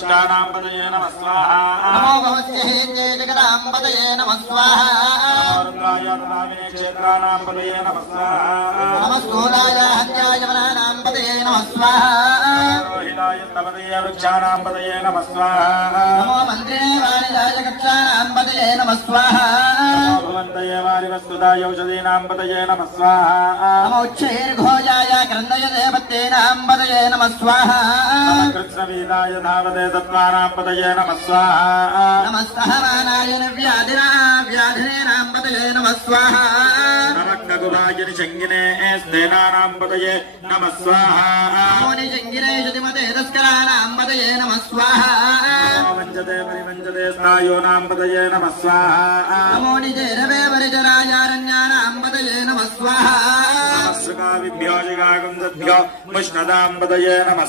दुष्टानां पतये नमः स्वाहा नमो भवत्यै जगदां पतये नमः स्वाहा रुद्राय तदामिने क्षेत्राणां पतये नमः स्वाहा नमः स्थूलाय हत्याय वनानां पतये नमः स्वाहा रोहिताय तपतये वृक्षाणां पतये नमः स्वाहा नमो मन्त्रिणे वाणिजाय कक्षाणां पतये नमः स्वाहा भवन्तये वारिवस्तुताय औषधीनां पतये नमः स्वाहा नमोच्छैर्घोजाय क्रन्दय देवतेनां पतये नमः स्वाहा कृष्णवीराय धावते तत्त्वानां पतये नमः स्वाहा नमः सहमानाय व्याधिनेनां पतये नमः स्वाहा नमः खगुभाय निषङ्गिने स्तेनानां पतये नमः स्वाहा नमो निषङ्गिने श्रुतिमते तस्कराणां पतये नमः स्वाहा वञ्चते परिवञ्चते स्नायूनां पतये नमः स्वाहा नमो निजैरवे परिचरायारण्यानां पतये नमः स्वाहा नमः सुखाविभ्यो जिगागुंसभ्यो मुष्णदां पतये नमः